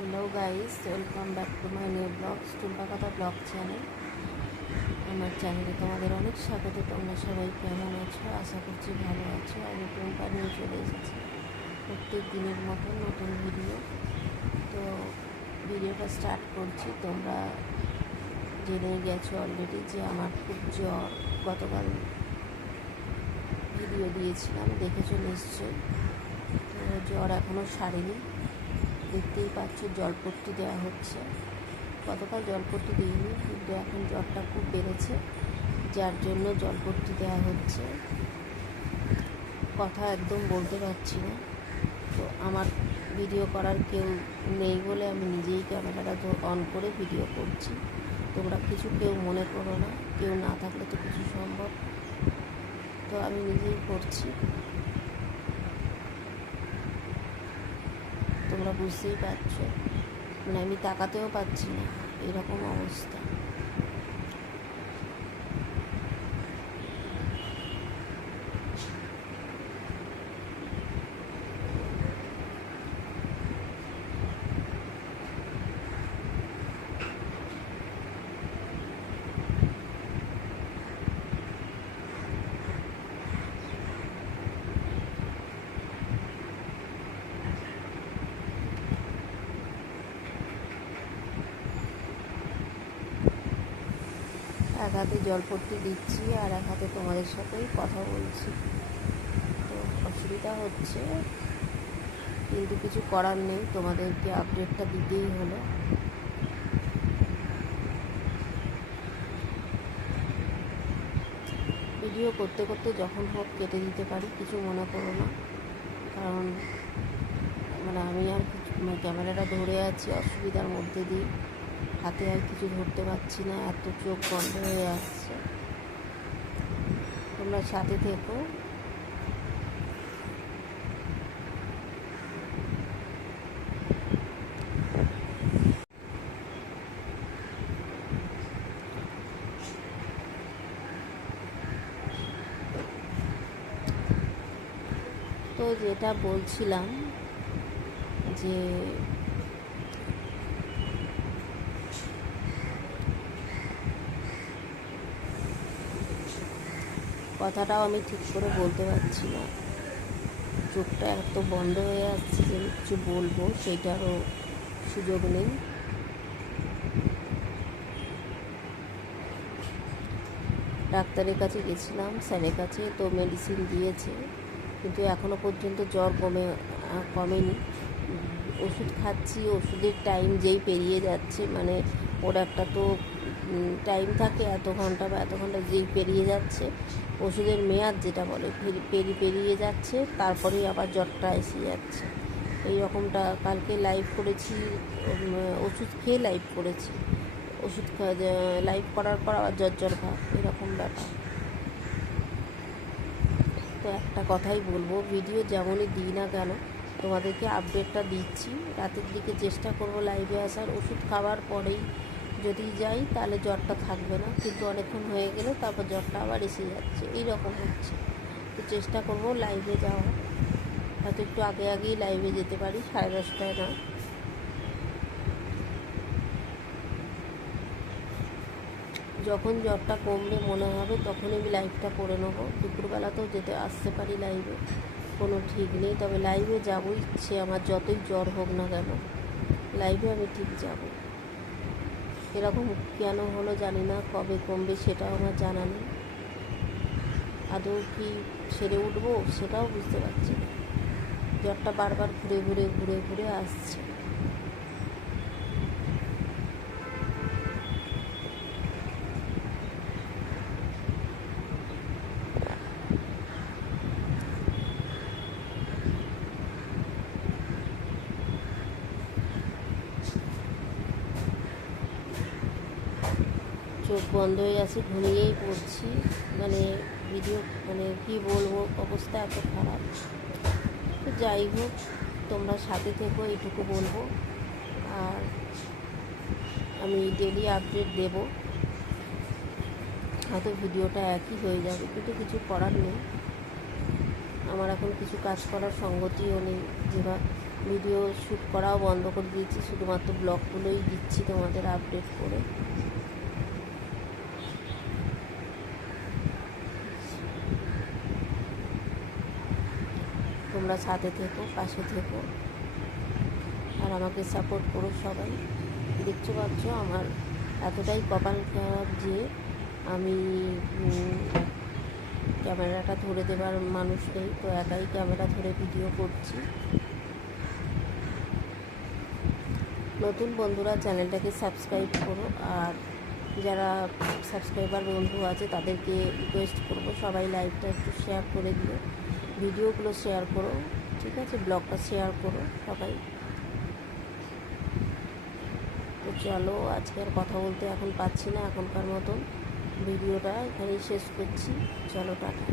Hello guys welcome back to my new blog Tumpa Katha blog channel আমার চ্যানেলে তোমাদের অনেক স্বাগত। তোমরা সবাই কেমন আছো? আশা করছি ভালো আছো। আমি টুম্পা নিয়ে চলে এসেছি। প্রত্যেক দিনের মতো নতুন ভিডিও তো ভিডিওটা স্টার্ট করছি। তোমরা জেনে গেছো অলরেডি যে আমার খুব জ্বর। গতকাল ভিডিও দিয়েছিলাম। দেখেছ নিশ্চয়ই জ্বর এখনও সারেনি। দেখতেই পাচ্ছ জলপট্টি দেওয়া হচ্ছে। গতকাল জলপট্টি দিইনি কিন্তু এখন জ্বরটা খুব বেড়েছে, যার জন্য জলপট্টি দেওয়া হচ্ছে। কথা একদম বলতে পারছি না। তো আমার ভিডিও করার কেউ নেই বলে আমি নিজেই ক্যামেরাটা অন করে ভিডিও করছি। তোমরা কিছু কেউ মনে করো না, কেউ না থাকলে তো কিছু সম্ভব। তো আমি নিজেই করছি। তোমরা বুঝতেই পারছ। মানে আমি তাকাতেও পাচ্ছি না এরকম অবস্থা। এক হাতে জলপট্টি দিচ্ছি আর এক হাতে তোমাদের সাথেই কথা বলছি। তো অসুবিধা হচ্ছে, কিন্তু কিছু করার নেই, তোমাদেরকে আপডেটটা দিতেই হলো। ভিডিও করতে করতে যখন হোক কেটে দিতে পারি, কিছু মনে করো না। কারণ মানে আমি আর মানে ক্যামেরাটা ধরে আছি অসুবিধার মধ্যে দিয়ে। হাতে আর কিছু ধরতে পারছি না, এত চোখ বন্ধ হয়ে আসছে। তোমরা সাথে থেকো। তো যেটা বলছিলাম যে কথাটাও আমি ঠিক করে বলতে পারছি না। চোখটা এত বন্ধ হয়ে আসছে যে কিছু বলব সেইটারও সুযোগ নেই। ডাক্তারের কাছে গেছিলাম, স্যারের কাছে তো মেডিসিন দিয়েছে, কিন্তু এখনও পর্যন্ত জ্বর কমে, কমেনি। ওষুধ খাচ্ছি, ওষুধের টাইম যেই পেরিয়ে যাচ্ছে মানে ওর একটা তো টাইম থাকে, এত ঘণ্টা বা এত ঘণ্টা যেই পেরিয়ে যাচ্ছে, ওষুধের মেয়াদ যেটা বলে পেরি- পেরি, পেরিয়ে যাচ্ছে, তারপরেই আবার জ্বরটা এসে যাচ্ছে। এই রকমটা কালকে লাইভ করেছি ওষুধ খেয়ে লাইভ করেছি। ওষুধ লাইভ করার পর আবার জ্বর জ্বর ভাব, এরকম ব্যাপার। তো একটা কথাই বলব ভিডিও যেমনই দিই না কেন, তোমাদেরকে আপডেটটা দিচ্ছি। রাতের দিকে চেষ্টা করব লাইভে আসার, ওষুধ খাওয়ার পরেই যদি যাই তাহলে জ্বরটা থাকবে না। কিন্তু অনেকক্ষণ হয়ে গেলে তারপর জ্বরটা আবার এসে যাচ্ছে। এই রকম হচ্ছে। তো চেষ্টা করব লাইভে যাওয়া হয়তো একটু আগে আগেই লাইভে যেতে পারি, সাড়ে দশটায় না। যখন জ্বরটা কমবে মনে হবে তখন আমি লাইভটা করে নেব। দুপুরবেলাতেও যেতে আসতে পারি লাইভে কোনো ঠিক নেই। তবে লাইভে যাব ইচ্ছে। আমার যতই জ্বর হোক না কেন লাইভে আমি ঠিক যাব। এরকম কেন হলো জানি না, কবে কমবে সেটাও আমার জানা নেই। আদৌ কি সেরে উঠবো সেটাও বুঝতে পারছি না। জ্বরটা বারবার ঘুরে ঘুরে ঘুরে ঘুরে আসছে। চোখ বন্ধ হয়ে আছে ঘুমিয়েই পড়ছি। মানে ভিডিও মানে কি বলব, অবস্থা এত খারাপ। তো যাই হোক, তোমরা সাথে থেকো, এইটুকু বলব। আর আমি ডেলি আপডেট দেব। হয়তো ভিডিওটা একই হয়ে যাবে, কিন্তু কিছু করার নেই। আমার এখন কিছু কাজ করার সঙ্গতিও নেই। যেভাবে ভিডিও শ্যুট করাও বন্ধ করে দিয়েছি, শুধুমাত্র ব্লগগুলোই দিচ্ছি তোমাদের আপডেট করে। তোমরা সাথে থেকো, পাশে থেকো। আর আমাকে সাপোর্ট করো সবাই। দেখতে পাচ্ছ আমার এতটাই কপাল খারাপ যে আমি ক্যামেরাটা ধরে দেবার মানুষ নেই, তো একাই ক্যামেরা ধরে ভিডিও করছি। নতুন বন্ধুরা, চ্যানেলটাকে সাবস্ক্রাইব করো। আর যারা সাবস্ক্রাইবার বন্ধু আছে, তাদেরকে রিকোয়েস্ট করব, সবাই লাইভটা একটু শেয়ার করে দিও। ভিডিওগুলো শেয়ার করো, ঠিক আছে? ব্লগটা শেয়ার করো সবাই। তো চলো, আজকে আর কথা বলতে এখন পাচ্ছি না এখনকার মতন। ভিডিওটা এখানেই শেষ করছি। চলো, টাটা।